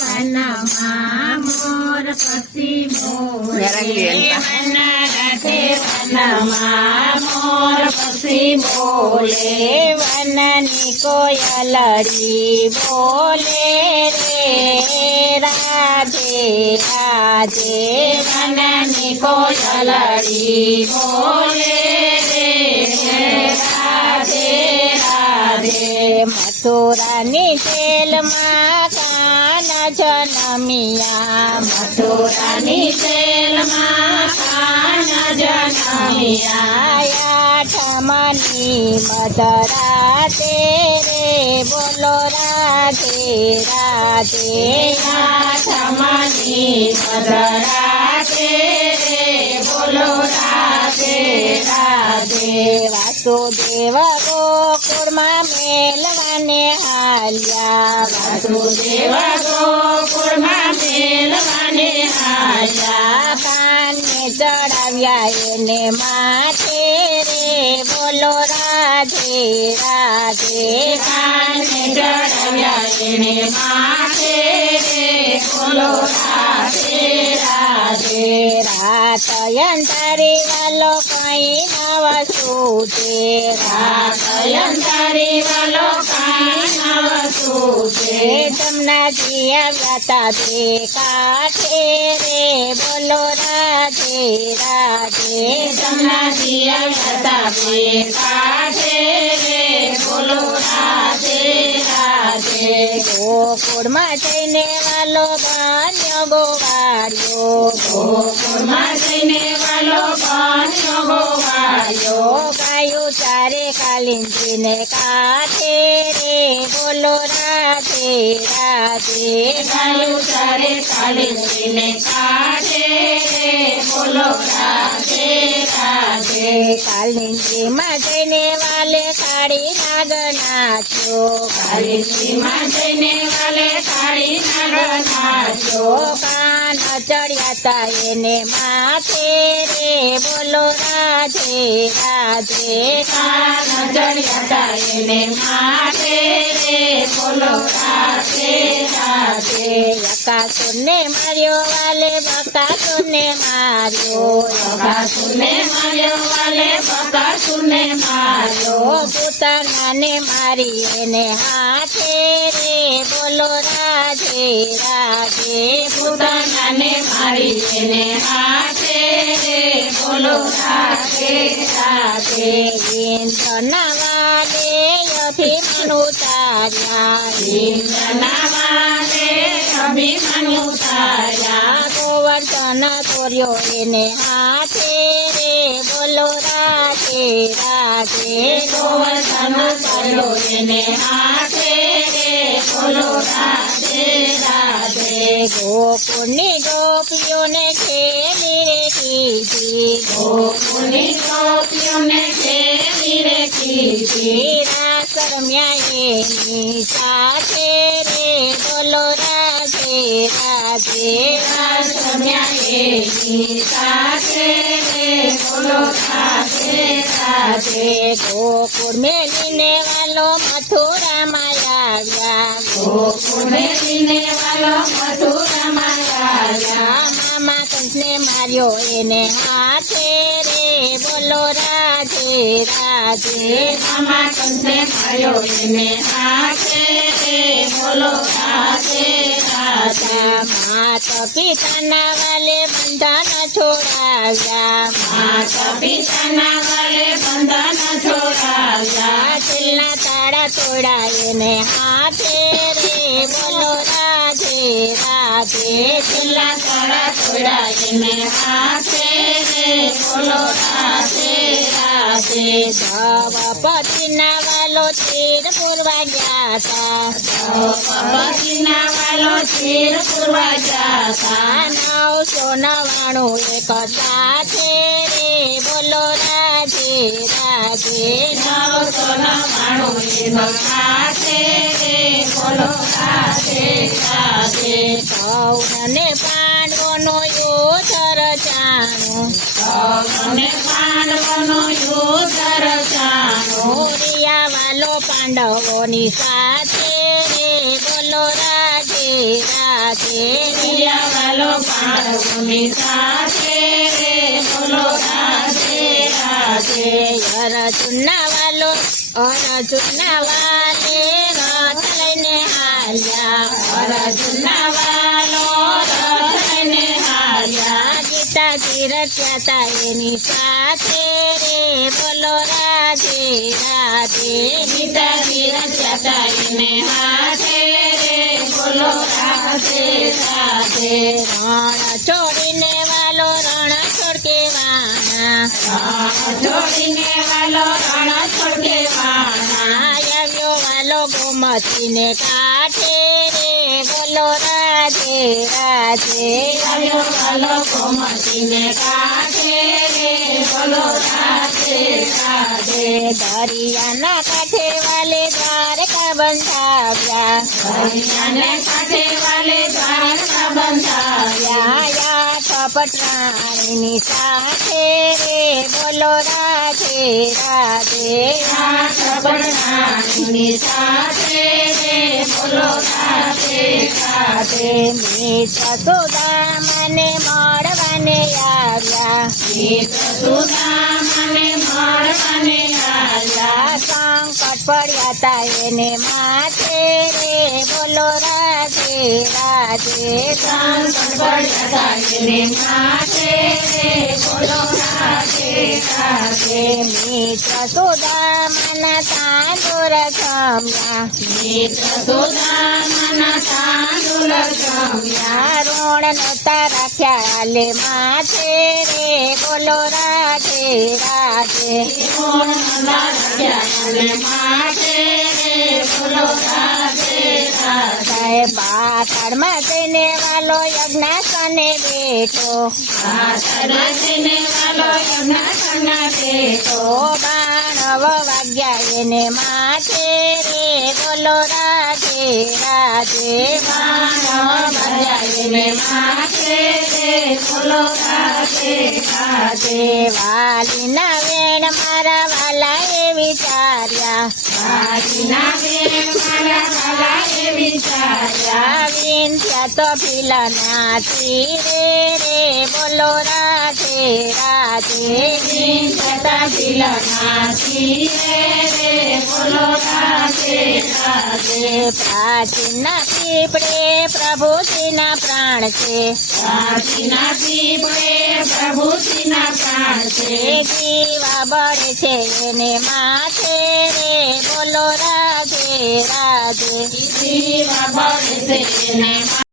વનમાં મોર પક્ષી બોલે વનના રાધે વનમાં મોર પક્ષી બોલે વનની કોયલડી બોલે રે રાધે રાધે વનની કોયલડી બોલે રે રાધે રાધે મથુરાની જેલમાં જનમિયા મથુરાની જેલમાં કાન જનમિયા આઠમની મધરાતે રે બોલો રાધે રાધે આઠમની મધરાતે રે બોલો રાધે રાધે વાસુદેવ ગોકુળમાં મેલવાને હાલ્યા વાસુદેવ ગોકુળમાં મેલવાને હાલ્યા કાને ચડાવ્યા એને માથે રે બોલો રાધે રાધે કાને ચડાવ્યા એને માથે રે બોલો રાધે રાધે રાત અંધારી વાલો કઈ નવ સૂતે રાત અંધારી વાલો કઈ નવ સૂતે જમનાજી આવ્યા તા તે કાઠે રે બોલો રાધે રાધે જમનાજી આવ્યા તા તે કાઠે રે બોલો રાધે રાધે ગોકુળમાં જઈને વાલો બન્યો ગોવાળિયો ગોકુળમાં જઈને વાલો બન્યો ગોવાળિયો ગાયું ચારે કાલિંદીને કાઠે રે બોલો રાધે રાધે ગાયું ચારે કાલિંદીને કાઠે રે બોલો રાધે રાધે કાલિંદીમાં જઈને વાલે કાળી નાગ નાચ્યો કાલિંદીમાં જઈને વાલે કાળી નાગ નાચ્યો કાન ચડ્યા તા એને માથે રે બોલો રાધે રાધે કાન ચડ્યા તા એને માથે રે બોલો રાધે રાધે બકાસુરને માર્યો વાલે બકાસુરને માર્યો બકાસુરને માર્યો વાલે બકાસુરને માર્યો પૂતનાને મારી એને હાથે રે બોલો રાધે રાધે પૂતનાને મારી એને હાથે રે બોલો રાધે રાધે ઇન્દ્રના વાલે અભિમાન ઉતાર્યા ઇન્દ્રના વાલે અભિમાન ઉતાર્યા ગોવર્ધન તોર્યો એને હાથે રે બોલો રાધે રાધે ગોવર્ધન તોર્યો એને હાથે રે બોલો રાધે રાધે ગોકુળની ગોપીઓને ખેલી રે કીધી ગોકુળની ગોપીઓને ખેલી રે કીધી રાસ રમ્યા એની સાથે રે બોલો રાધે રાધે રાસ રમ્યા એની સાથે રે બોલો રાધે રાધે ગોકુળ મેલીને વાલો મથુરામાં આવ્યા ગોકુળ મેલીને વાલો મથુરામાં આવ્યા મામા કંસને માર્યો એને હાથે રે બોલો રાધે રાધે મામા કંસને માર્યો એને હાથે રે બોલો રાધે રાધે માતા પિતાના વાલે બંધન છોડાવ્યા માતા પિતાના વાલે બંધન છોડાવ્યા દિલના તાળા તોડા એને હાથે રે બોલો રાધે રાધે દિલના તાળા તોડા એને હાથે રે બોલો રાધે રાધે દ્રૌપદીના વાલો તીર પૂરવા ગયા તા દ્રૌપદીના વાલો તીર પૂરવા ગયા તા 999 એક સાથે રે બોલો રાધે રાધે 999 એક સાથે રે બોલો રાધે રાધે કૌરવને પાંડવોનો યુદ્ધ રચાણું કૌરવને પાંડવોનો યુદ્ધ રચાણું રિયા વાલો પાંડવોની સાથે રે બોલો રાધે રાધે મીડિયા વાલો પાંડવોની સાથે રે બોલો રાધે રાધે અર્જુનના વાલો અર્જુનના વાલે રથ લઈને હાલ્યા અર્જુનના વાલો રથ લઈને હાલ્યા ગીતાજી રચ્યા તા એની સાથે રે બોલો રાધે રાધે ગીતાજી રચ્યા તા એને હાથે રે બોલો રાધે રાધે રણ છોડીને વાલો રણ છોડ કેવાના રણ છોડીને વાલો રણ છોડ કેવાના આવ્યો વાલો ગોમતીને કાંઠે રે બોલો રાધે રાધે આવ્યો વાલો ગોમતીને કાંઠે રે બોલો રાધે રાધે દરિયાના કાંઠે વાલે દ્વારકા બંધાવ્યા દરિયાને કાંઠે વાલે દ્વારકા બંધાવ્યા કપટરાણીની સાથે રે બોલો રાધે રાધે કપટરાણીની સાથે રે બોલો રાધે રાધે મિત્ર સુદામાને મળવાને આવ્યા મિત્ર સુદામાને મળવાને આવ્યા સંકટ પડ્યા તા એને માથે રે બોલો રાધે રાધે સંકટ પડ્યા તા એને માથે રે બોલો રાધે રાધે મિત્ર સુદામાના તાંદુર ગમ્યા મિત્ર સુદામાના તાંદુર ગમ્યા ઋણ નતા રાખ્યા આલે માથે રે બોલો રાધે રાધે ઋણ નતા રાખ્યા આલે માથે રે બોલો રાધે રાધે પાતાળમાં જઈને વાલો યજ્ઞાસને બેઠો પાતાળમાં જઈને વાલો યજ્ઞાસને બેઠો બાણવ વાગ્યા એને માથે રે બોલો રાધે રાધે બાણવ વાગ્યા એને માથે રે બોલો રાધે રાધે વાલીના વેણ મારા વાલાએ વિચાર્યા વાલીના વેણ મારા વાલાએ વિચાર્યા વિંધ્યા તો ભીલનાથી રે બોલો રાધે રાધે વિંધ્યા ભીલનાથી રે બોલો રાધે રાધે પ્રાચીના પીપળે પ્રભુજીના પ્રાણ છે પ્રાચીના પીપળે પ્રભુજીના પ્રાણ છે જીવા બળે છે એને માથે રે બોલો રાધે રાધે જીવા બળે છે એને